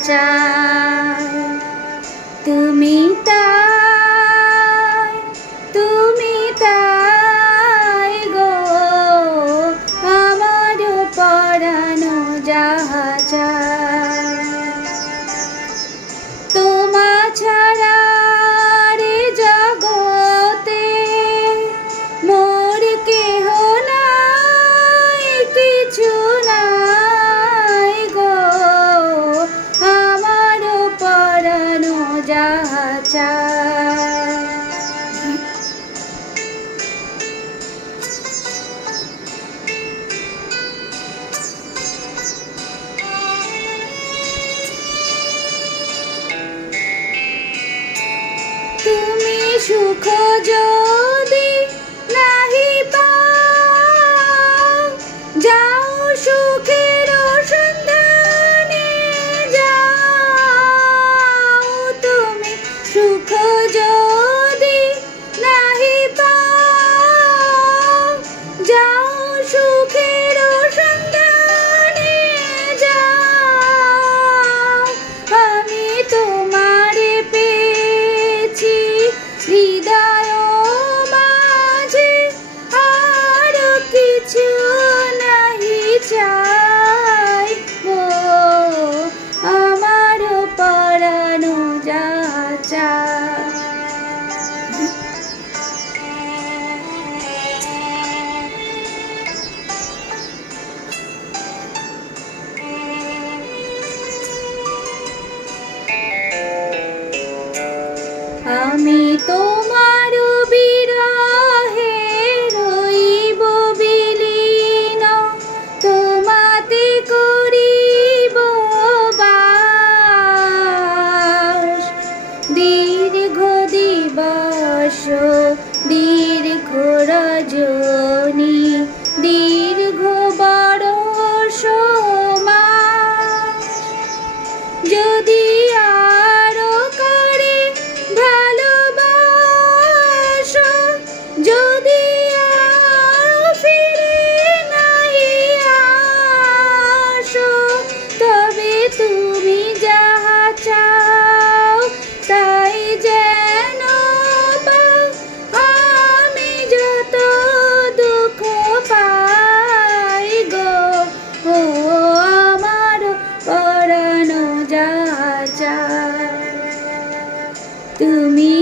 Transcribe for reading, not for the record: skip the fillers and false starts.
চাই তুমি তাই গো আমার পরানো যাহা চাই তোমা ছাড়া রে জগতে মোর কেহ নাই কিছু নাই গো আমার পরানো যাহা চাই তুমি সুখ যদি নাহি পাও যাও সুখের সন্ধানে যাও তুমি সুখ যদি নাহি পাও যাও সুখের সন্ধানে যাও আমি তোমারে পেয়েছি হৃদয় মাঝে আর কিছু নাহি চাই গো আমার পরানো যাহা চাই আমি তোমার বিরহে রইব বিলীন তোমাতে করিব বাস দীর্ঘ দিবস দীর্ঘ রজনী দীর্ঘ বরষ মাস যদি আরো করে ভালোবাসো যদি আরো ফিরে নাই আসো তবে তুমি যাহা চাও তাই যেন পাও আমি যত দুঃখ পাই গো ও আমার পরানো যাহা চাই তুমি